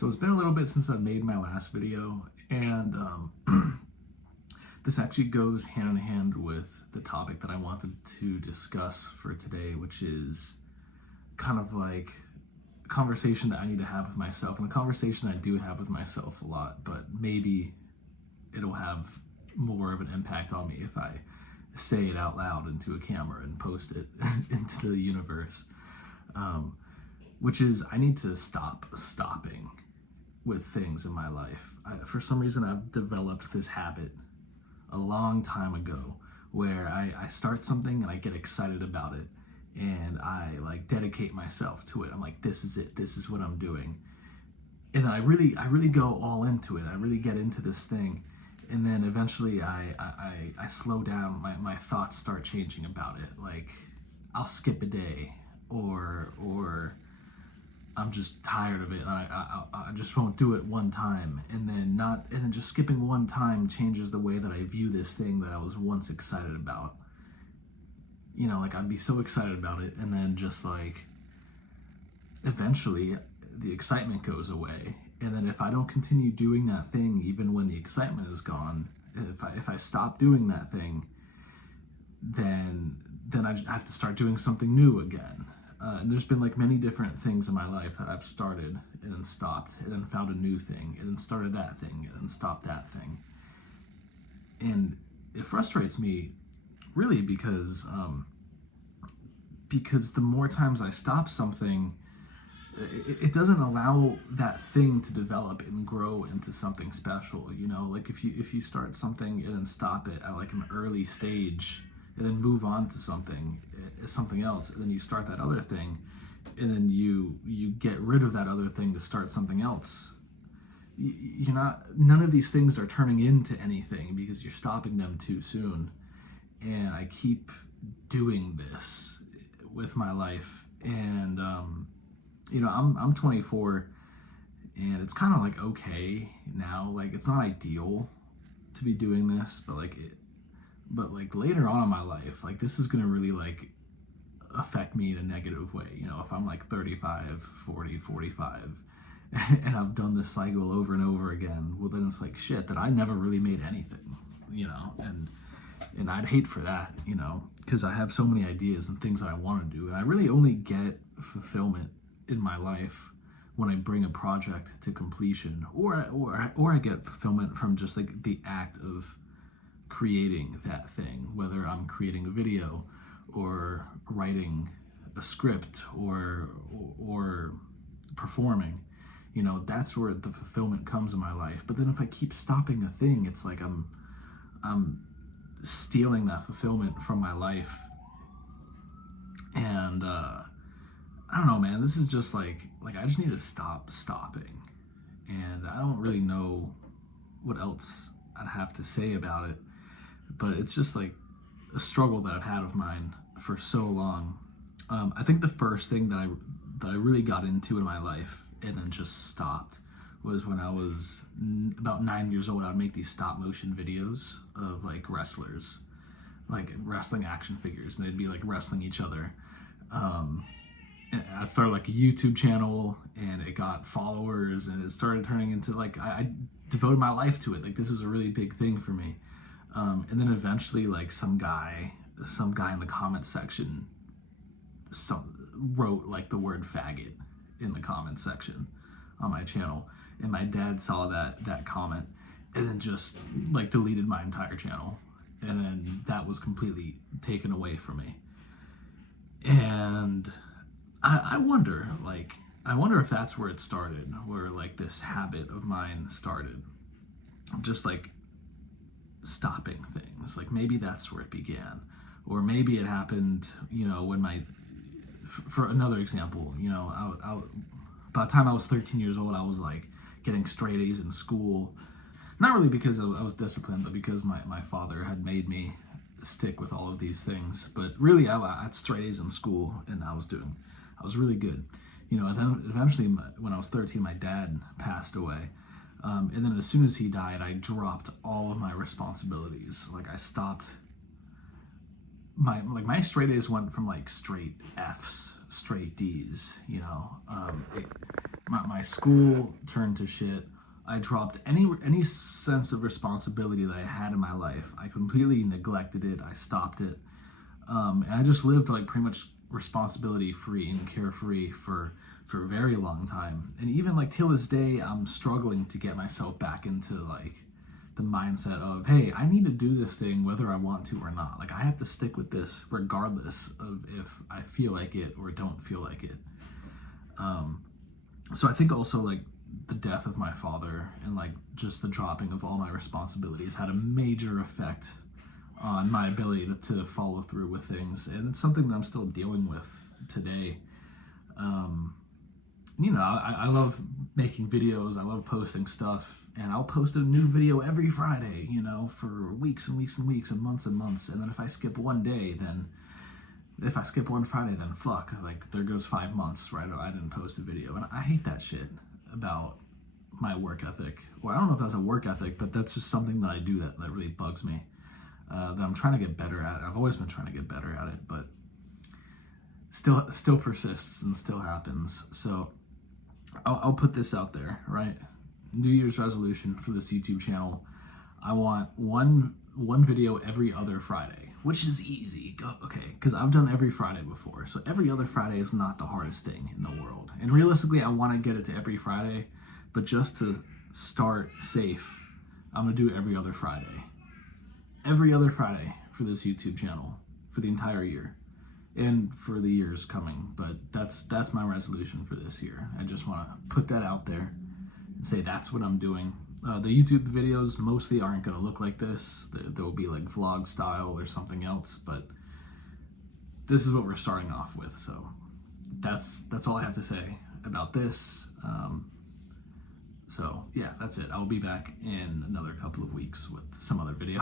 So it's been a little bit since I've made my last video, and this actually goes hand in hand with the topic that I wanted to discuss for today, which is kind of like a conversation that I need to have with myself, and a conversation I do have with myself a lot, but maybe it'll have more of an impact on me if I say it out loud into a camera and post it into the universe. Which is, I need to stop stopping with things in my life. For some reason, I've developed this habit a long time ago where I start something and I get excited about it and I like dedicate myself to it. I'm like, this is it. This is what I'm doing. And then I really go all into it. I really get into this thing. And then eventually I slow down. My thoughts start changing about it. Like, I'll skip a day, or I'm just tired of it. And I just won't do it one time. And then just skipping one time changes the way that I view this thing that I was once excited about. You know, like, I'd be so excited about it, and then just like eventually the excitement goes away. And then if I don't continue doing that thing, even when the excitement is gone, if I stop doing that thing, then I have to start doing something new again. And there's been like many different things in my life that I've started and then stopped and then found a new thing and then started that thing and then stopped that thing. And it frustrates me really because the more times I stop something, it doesn't allow that thing to develop and grow into something special. You know, like if you start something and then stop it at like an early stage and then move on to something else, and then you start that other thing, and then you get rid of that other thing to start something else. None of these things are turning into anything because you're stopping them too soon. And I keep doing this with my life. And I'm 24, and it's kind of like okay now. Like, it's not ideal to be doing this, but later on in my life, like, this is gonna really like affect me in a negative way. You know, if I'm like 35, 40, 45, and I've done this cycle over and over again, well, then it's like, shit, that I never really made anything, you know, and I'd hate for that, you know, because I have so many ideas and things that I want to do, and I really only get fulfillment in my life when I bring a project to completion, or I get fulfillment from just like the act of creating that thing, whether I'm creating a video or writing a script or performing. You know, that's where the fulfillment comes in my life. But then if I keep stopping a thing, it's like I'm stealing that fulfillment from my life. And I don't know, man, this is just like I just need to stop stopping. And I don't really know what else I'd have to say about it, but it's just like a struggle that I've had of mine for so long. I think the first thing that I really got into in my life and then just stopped was when I was about 9 years old. I would make these stop motion videos of like wrestlers, like wrestling action figures, and they'd be like wrestling each other. And I started like a YouTube channel, and it got followers, and it started turning into like, I devoted my life to it. Like, this was a really big thing for me. And then eventually, like, some guy in the comment section wrote like the word faggot in the comment section on my channel, and my dad saw that comment and then just like deleted my entire channel, and then that was completely taken away from me. And I wonder if that's where it started, where like this habit of mine started, just like stopping things. Like, maybe that's where it began, or maybe it happened, you know, when for another example, you know, by the time I was 13 years old, I was like getting straight A's in school, not really because I was disciplined, but because my father had made me stick with all of these things. But really, I had straight A's in school, and I was really good, you know. And then eventually, when I was 13, my dad passed away. And then as soon as he died, I dropped all of my responsibilities. Like, I stopped my straight A's went from like straight F's, straight D's, you know. my school turned to shit. I dropped any sense of responsibility that I had in my life. I completely neglected it. I stopped it. And I just lived like pretty much responsibility free and carefree for a very long time. And even like till this day, I'm struggling to get myself back into like the mindset of, hey, I need to do this thing whether I want to or not. Like I have to stick with this regardless of if I feel like it or don't feel like it. So I think also like the death of my father and like just the dropping of all my responsibilities had a major effect on my ability to follow through with things, and it's something that I'm still dealing with today. I love making videos, I love posting stuff, and I'll post a new video every Friday, for weeks and weeks and weeks and months, and then if I skip one day, then if I skip one Friday, then fuck, like there goes 5 months, right? I didn't post a video, and I hate that shit about my work ethic. Well, I don't know if that's a work ethic, but that's just something that I do that really bugs me. That I'm trying to get better at. I've always been trying to get better at it, but still persists and still happens. So I'll put this out there, right? New Year's resolution for this YouTube channel. I want one video every other Friday, which is easy, okay, because I've done every Friday before. So every other Friday is not the hardest thing in the world. And realistically, I want to get it to every Friday, but just to start safe, I'm going to do every other Friday. Every other Friday for this YouTube channel for the entire year and for the years coming. But that's my resolution for this year. I just want to put that out there and say that's what I'm doing. The YouTube videos mostly aren't going to look like this. There will be like vlog style or something else, but this is what we're starting off with. So that's all I have to say about this. So yeah, that's it. I'll be back in another couple of weeks with some other video.